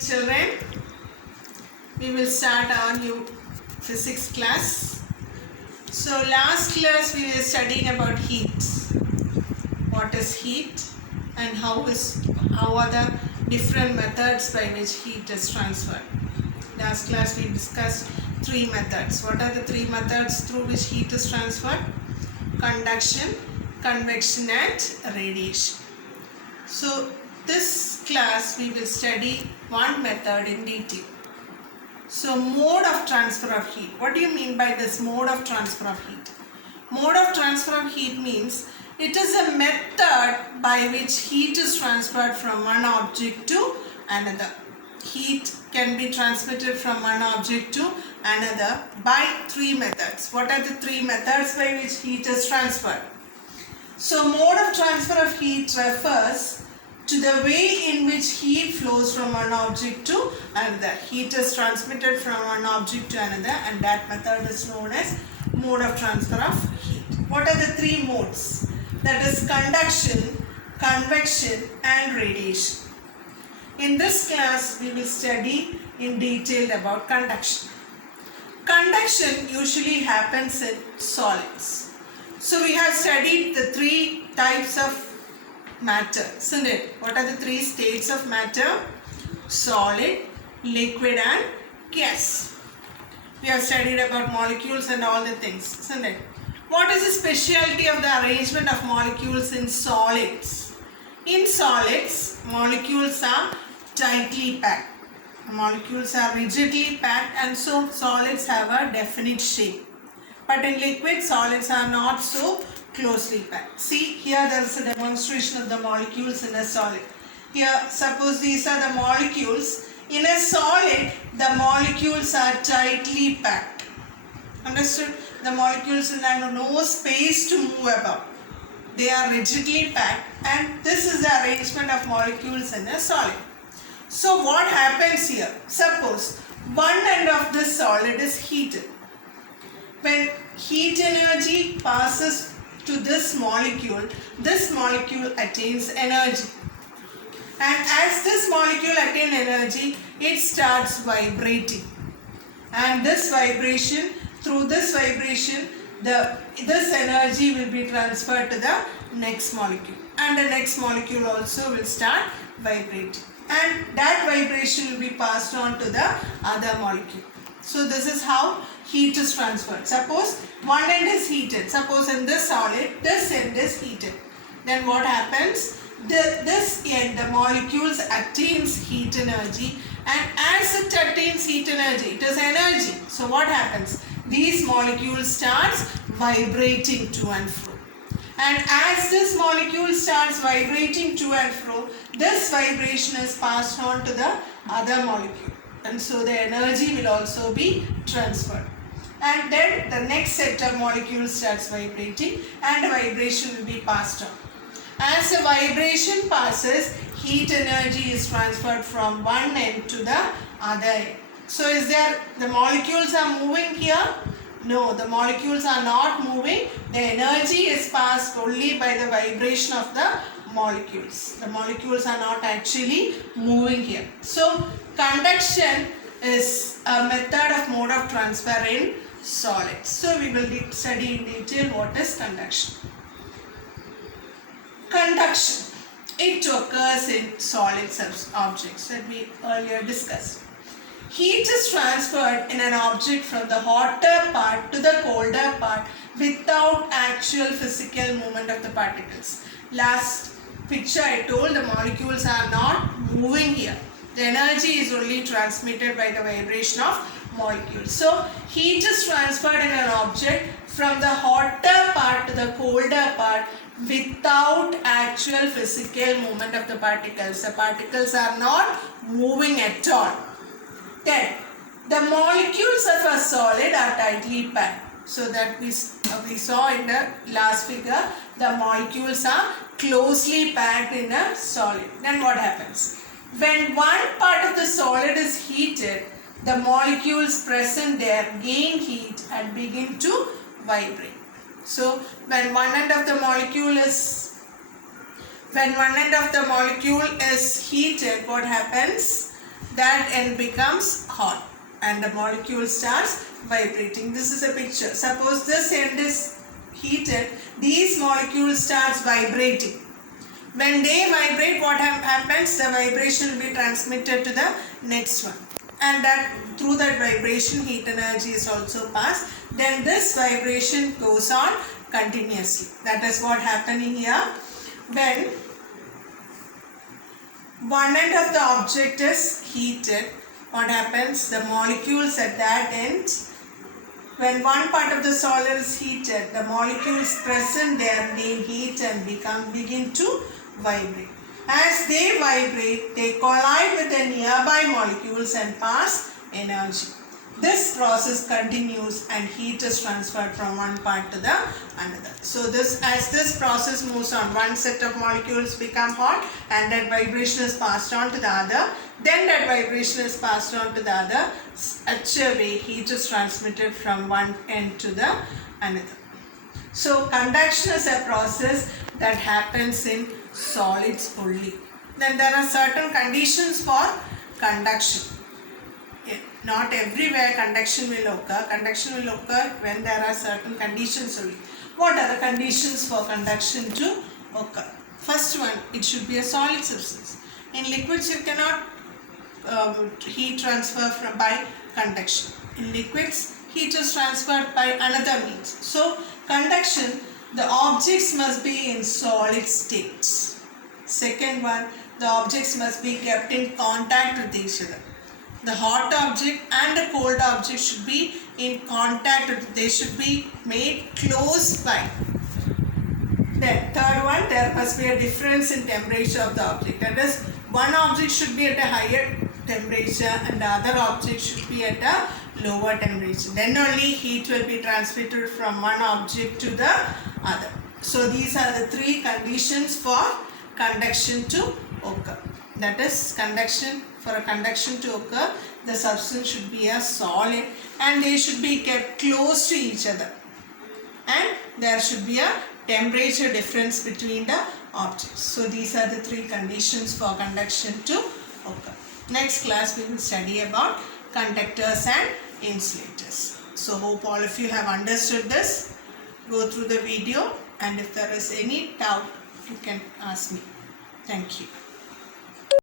Children, we will start our new physics class. So last class we were studying about heat. What is heat and how are the different methods by which heat is transferred. Last class we discussed three methods. What are the three methods through which heat is transferred? Conduction, convection and radiation. So this class we will study one method in detail. So mode of transfer of heat. What do you mean by this mode of transfer of heat? Mode of transfer of heat means it is a method by which heat is transferred from one object to another. Heat can be transmitted from one object to another by three methods. What are the three methods by which heat is transferred? So mode of transfer of heat refers to the way in which heat flows from one object to another. Heat is transmitted from one object to another, and that method is known as mode of transfer of heat. What are the three modes? That is conduction, convection and radiation. In this class we will study in detail about conduction. Conduction usually happens in solids. So we have studied the three types of matter, isn't it? What are the three states of matter? Solid, liquid and gas. We have studied about molecules and all the things, isn't it? What is the specialty of the arrangement of molecules in solids? In solids, molecules are tightly packed. Molecules are rigidly packed, and so solids have a definite shape. But in liquid, solids are not so closely packed. See, here there is a demonstration of the molecules in a solid. Here, suppose these are the molecules. In a solid, the molecules are tightly packed. Understood? The molecules have no space to move about. They are rigidly packed, and this is the arrangement of molecules in a solid. So what happens here? Suppose one end of this solid is heated. When heat energy passes to this molecule attains energy. And as this molecule attains energy, it starts vibrating. And this vibration, through this vibration, this energy will be transferred to the next molecule. And the next molecule also will start vibrating. And that vibration will be passed on to the other molecule. So this is how heat is transferred. Suppose one end is heated. Suppose in this solid, this end is heated. Then what happens? This end, the molecules attains heat energy, and as it attains heat energy, it is energy. So what happens? These molecules starts vibrating to and fro. And as this molecule starts vibrating to and fro, this vibration is passed on to the other molecule. And so the energy will also be transferred. And then the next set of molecules starts vibrating, and the vibration will be passed on. As the vibration passes, heat energy is transferred from one end to the other end. So the molecules are moving here? No, the molecules are not moving. The energy is passed only by the vibration of the molecules. The molecules are not actually moving here. So conduction is a method of mode of transfer in solids. So we will study in detail what is conduction. Conduction. It occurs in solid objects that we earlier discussed. Heat is transferred in an object from the hotter part to the colder part without actual physical movement of the particles. Last picture I told, the molecules are not moving here. The energy is only transmitted by the vibration of molecules. So heat is transferred in an object from the hotter part to the colder part without actual physical movement of the particles. The particles are not moving at all. Then the molecules of a solid are tightly packed. So that we saw in the last figure, the molecules are closely packed in a solid. Then what happens? When one part of the solid is heated, the molecules present there gain heat and begin to vibrate. So when one end of the molecule is heated, what happens? that end becomes hot and the molecule starts vibrating. This is a picture. Suppose this end is heated, these molecules starts vibrating. When they vibrate, what happens? The vibration will be transmitted to the next one, and that through that vibration heat energy is also passed. Then this vibration goes on continuously. That is what happening here. When one end of the object is heated, what happens? The molecules at that end, when one part of the solid is heated, the molecules present there gain heat and begin to vibrate. As they vibrate, they collide with the nearby molecules and pass energy. This process continues and heat is transferred from one part to the another. So as this process moves on, one set of molecules become hot and that vibration is passed on to the other. Then that vibration is passed on to the other. Such a way heat is transmitted from one end to the another. So conduction is a process that happens in solids only. Then there are certain conditions for conduction. Not everywhere conduction will occur. Conduction will occur when there are certain conditions only. What are the conditions for conduction to occur? First one, it should be a solid substance. In liquids, you cannot heat transfer by conduction. In liquids, heat is transferred by another means. So, conduction, the objects must be in solid states. Second one, the objects must be kept in contact with each other. The hot object and the cold object should be in contact. They should be made close by. Then third one, there must be a difference in temperature of the object. That is, one object should be at a higher temperature and the other object should be at a lower temperature. Then only heat will be transmitted from one object to the other. So these are the three conditions for conduction to occur. That is, for a conduction to occur, the substance should be a solid and they should be kept close to each other. And there should be a temperature difference between the objects. So these are the three conditions for conduction to occur. Next class we will study about conductors and insulators. So hope all of you have understood this. Go through the video and if there is any doubt, you can ask me. Thank you.